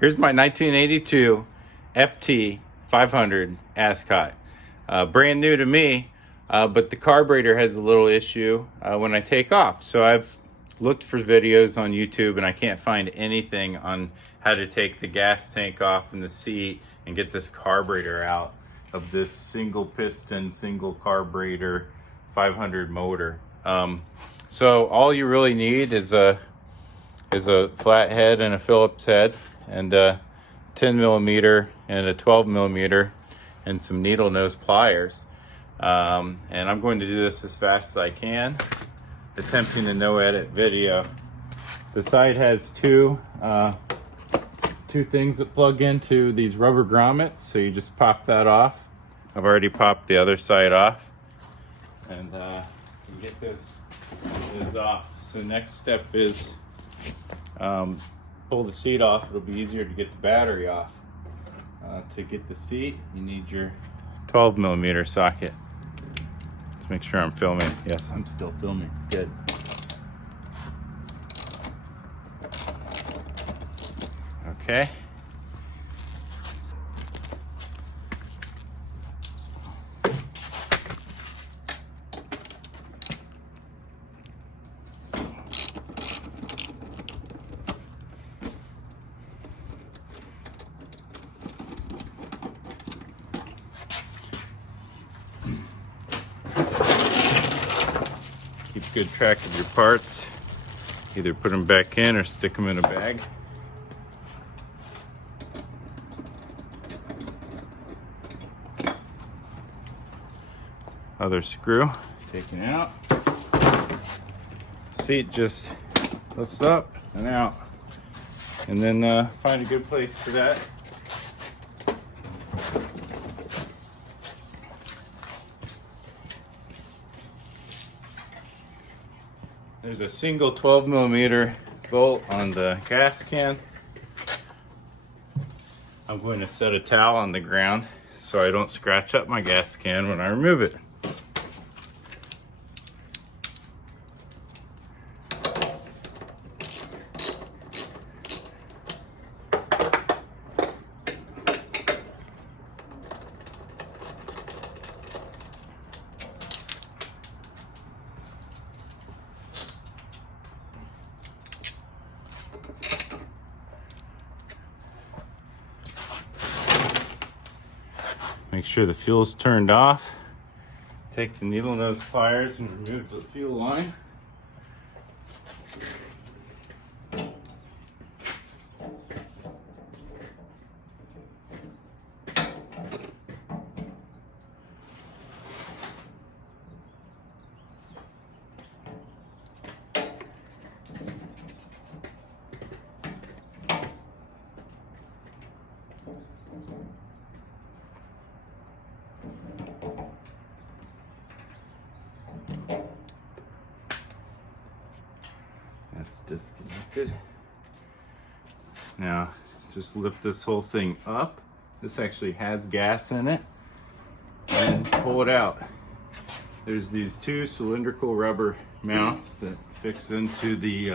Here's my 1982 FT500 Ascot. Brand new to me, but the carburetor has a little issue when I take off. So I've looked for videos on YouTube and I can't find anything on how to take the gas tank off in the seat and get this carburetor out of this single piston, single carburetor 500 motor. So all you really need is a flat head and a Phillips head, and a 10 millimeter and a 12 millimeter and some needle nose pliers. And I'm going to do this as fast as I can, attempting a no edit video. The side has two things that plug into these rubber grommets, so you just pop that off. I've already popped the other side off, and you get this off. So next step is pull the seat off. It'll be easier to get the battery off. To get the seat, you need your 12 millimeter socket. Let's make sure I'm filming. Yes, I'm still filming. Good. Okay. Keep good track of your parts. Either put them back in or stick them in a bag. Other screw taken out. Seat just lifts up and out. And then find a good place for that. There's a single 12 millimeter bolt on the gas can. I'm going to set a towel on the ground so I don't scratch up my gas can when I remove it. Make sure the fuel's turned off. Take the needle nose pliers and remove the fuel line. That's disconnected. Now, just lift this whole thing up. This actually has gas in it. And pull it out. There's these two cylindrical rubber mounts that fix into the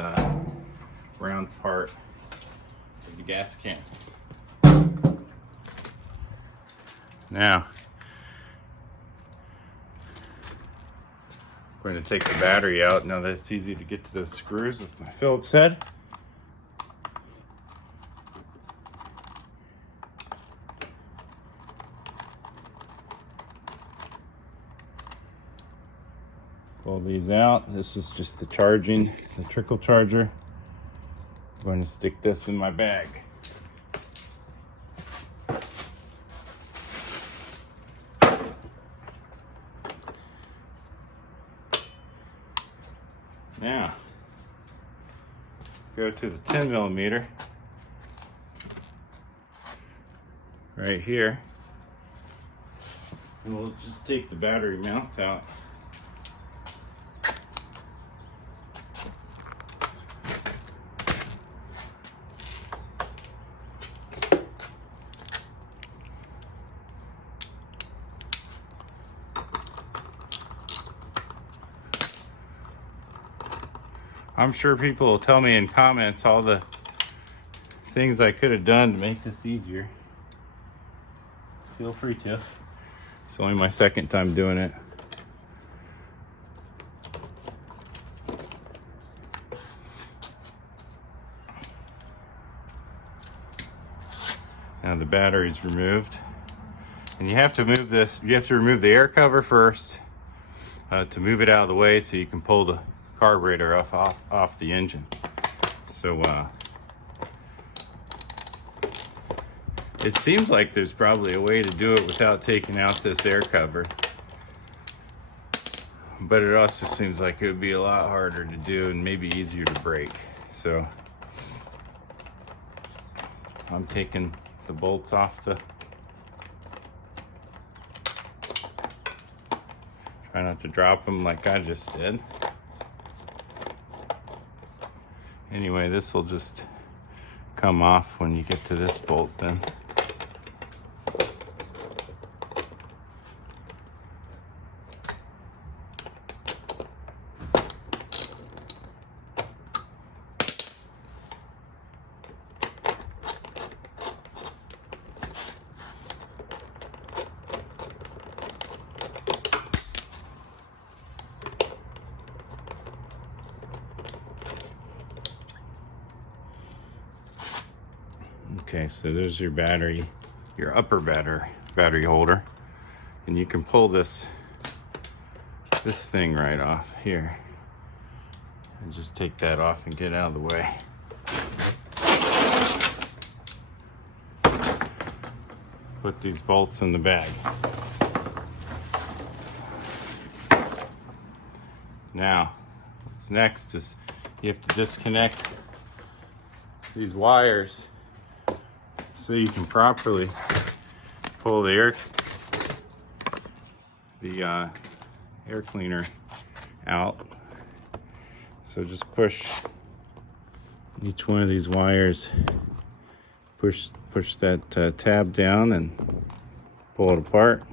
round part of the gas can. Now, I'm going to take the battery out now that it's easy to get to those screws with my Phillips head. Pull these out. This is just the trickle charger. I'm going to stick this in my bag. Now, go to the 10 millimeter right here, and we'll just take the battery mount out. I'm sure people will tell me in comments all the things I could have done to make this easier, feel free to. It's only my second time doing it. Now the battery's removed. And you have to move this, you have to remove the air cover first to move it out of the way so you can pull the carburetor off the engine. So it seems like there's probably a way to do it without taking out this air cover. But it also seems like it would be a lot harder to do and maybe easier to break. So I'm taking the bolts off the, try not to drop them like I just did. Anyway, this will just come off when you get to this bolt then. Okay, so there's your battery, your upper battery holder, and you can pull this thing right off here and just take that off and get out of the way. Put these bolts in the bag. Now, what's next is you have to disconnect these wires so you can properly pull the air cleaner out. So just push each one of these wires, push that tab down and pull it apart.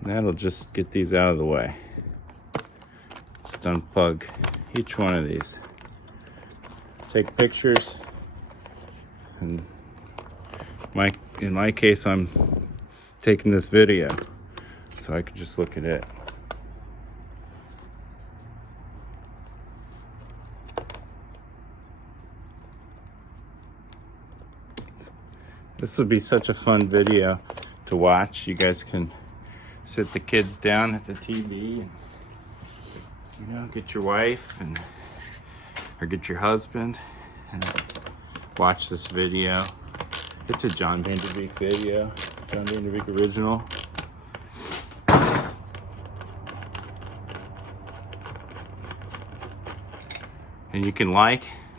And that'll just get these out of the way. Just unplug each one of these. Take pictures, and in my case I'm taking this video so I can just look at it. This will be such a fun video to watch. You guys can sit the kids down at the TV and get your wife or get your husband and watch this video. It's a John Van Der Beek video, John Van Der Beek original. And you can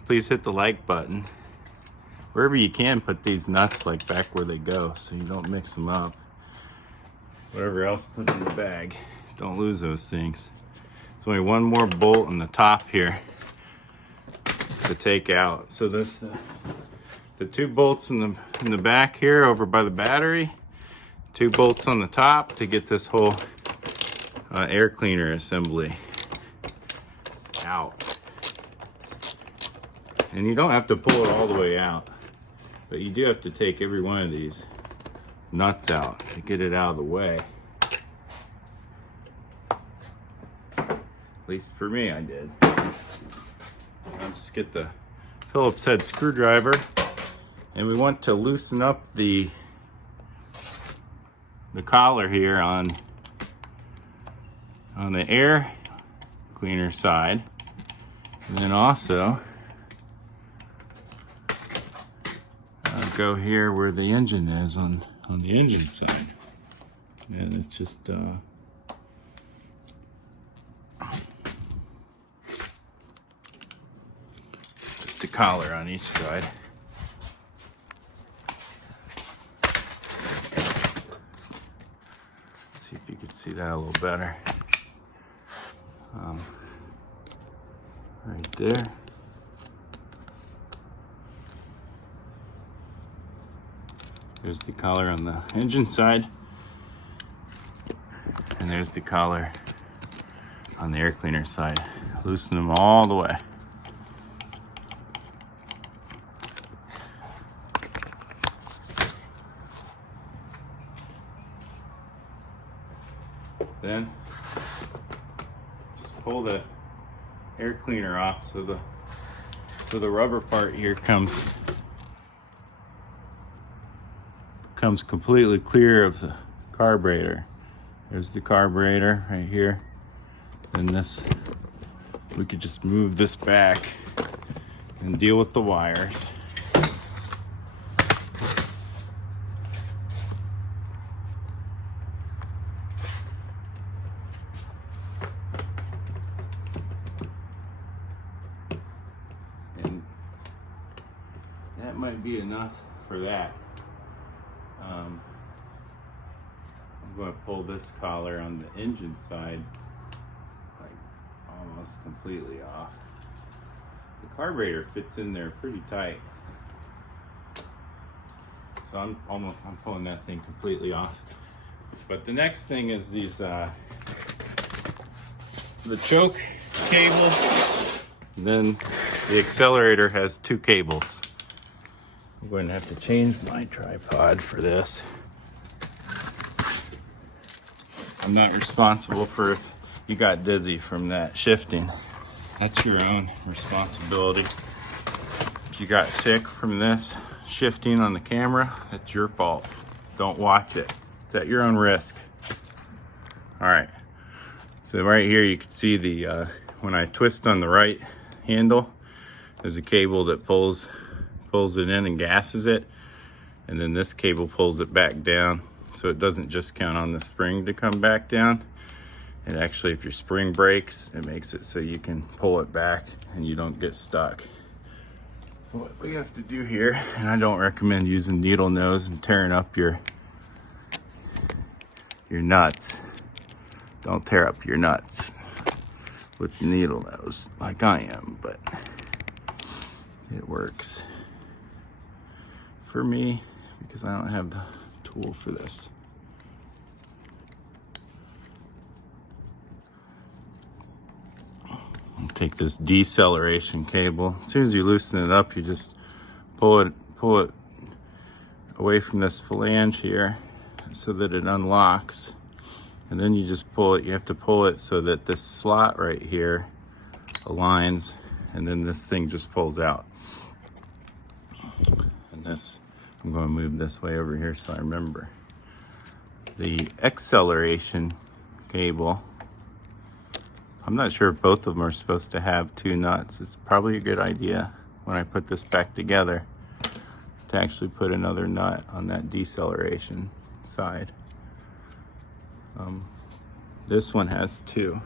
please hit the like button. Wherever you can, put these nuts back where they go so you don't mix them up. Whatever else, put in the bag. Don't lose those things. There's only one more bolt on the top here to take out. So there's the two bolts in the back here over by the battery, two bolts on the top to get this whole air cleaner assembly out. And you don't have to pull it all the way out, but you do have to take every one of these nuts out to get it out of the way. At least for me, I did. I'll just get the Phillips head screwdriver, and we want to loosen up the collar here on the air cleaner side, and then also go here where the engine is on the engine side, and it's just a collar on each side. Let's see if you can see that a little better. Right there. There's the collar on the engine side, and there's the collar on the air cleaner side. Loosen them all the way. Then just pull the air cleaner off so the rubber part here comes completely clear of the carburetor. There's the carburetor right here. Then this, we could just move this back and deal with the wires. And that might be enough for that. I'm going to pull this collar on the engine side like almost completely off. The carburetor fits in there pretty tight, so I'm pulling that thing completely off. But the next thing is these the choke cable, and then the accelerator has two cables. I'm going to have to change my tripod for this. I'm not responsible for if you got dizzy from that shifting. That's your own responsibility. If you got sick from this shifting on the camera, that's your fault. Don't watch it. It's at your own risk. All right. So right here you can see the when I twist on the right handle, there's a cable that pulls it in and gasses it, and then this cable pulls it back down, so it doesn't just count on the spring to come back down. And actually, if your spring breaks, it makes it so you can pull it back and you don't get stuck. So what we have to do here, and I don't recommend using needle nose and tearing up your nuts. Don't tear up your nuts with the needle nose like I am, but it works for me because I don't have the tool for this. I'll take this deceleration cable. As soon as you loosen it up, you just pull it away from this flange here so that it unlocks. And then you just pull it. You have to pull it so that this slot right here aligns, and then this thing just pulls out. And this, I'm going to move this way over here so I remember. The acceleration cable, I'm not sure if both of them are supposed to have two nuts. It's probably a good idea when I put this back together to actually put another nut on that deceleration side. This one has two.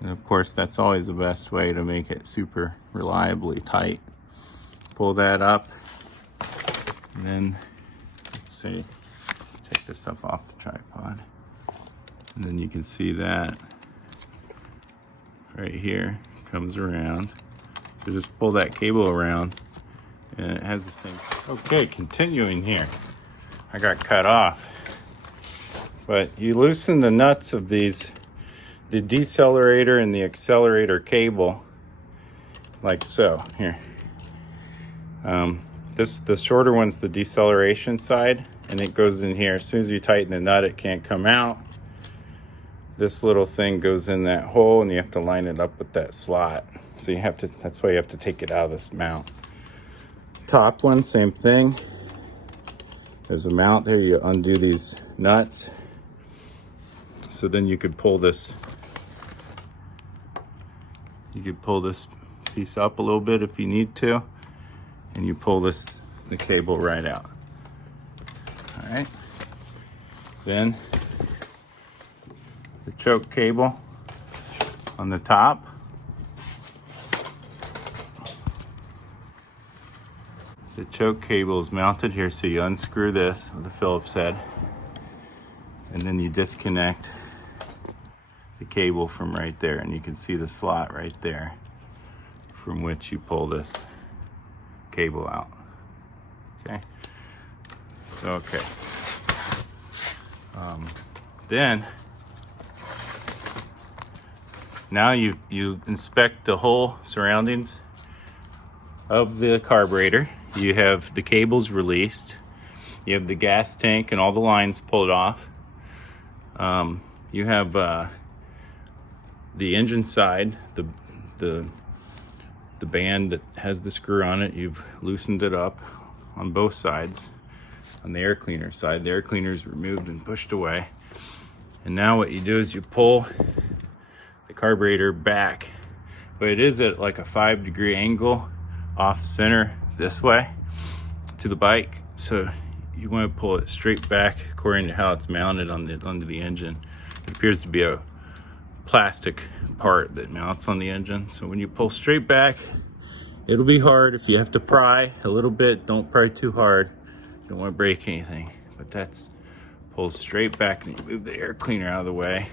And of course, that's always the best way to make it super reliably tight. Pull that up, and then, let's see, take this up off the tripod. And then you can see that right here comes around. So just pull that cable around, and it has the same. Okay, continuing here. I got cut off. But you loosen the nuts of these, the decelerator and the accelerator cable, like so. Here. The shorter one's the deceleration side, and it goes in here. As soon as you tighten the nut, it can't come out. This little thing goes in that hole, and you have to line it up with that slot. So you have to, that's why you have to take it out of this mount. Top one, same thing. There's a mount there, you undo these nuts. So then you could pull this, piece up a little bit if you need to, and you pull the cable right out. All right. Then the choke cable on the top. The choke cable is mounted here, so you unscrew this with a Phillips head, and then you disconnect the cable from right there, and you can see the slot right there from which you pull this cable out. Okay, so okay. Then now you inspect the whole surroundings of the carburetor. You have the cables released. You have the gas tank and all the lines pulled off. You have the engine side, the band that has the screw on it. You've loosened it up on both sides. On the air cleaner side, the air cleaner is removed and pushed away. And now what you do is you pull the carburetor back, but it is at like a 5-degree angle off center this way to the bike. So you want to pull it straight back according to how it's mounted onto the engine. It appears to be a plastic part that mounts on the engine. So when you pull straight back, it'll be hard. If you have to pry a little bit, don't pry too hard. Don't want to break anything, but that's pulls straight back, and you move the air cleaner out of the way,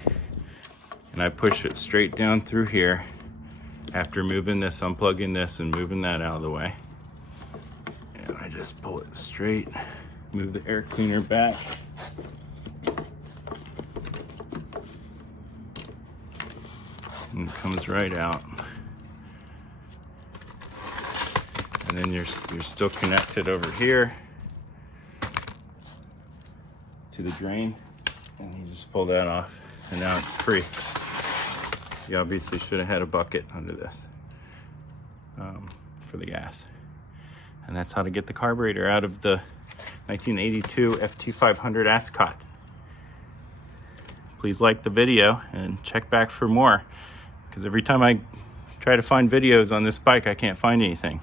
and I push it straight down through here after moving this, unplugging this and moving that out of the way. And I just pull it straight, move the air cleaner back, and it comes right out. And then you're still connected over here to the drain, and you just pull that off, and now it's free. You obviously should have had a bucket under this for the gas. And that's how to get the carburetor out of the 1982 FT500 Ascot. Please like the video and check back for more, because every time I try to find videos on this bike, I can't find anything.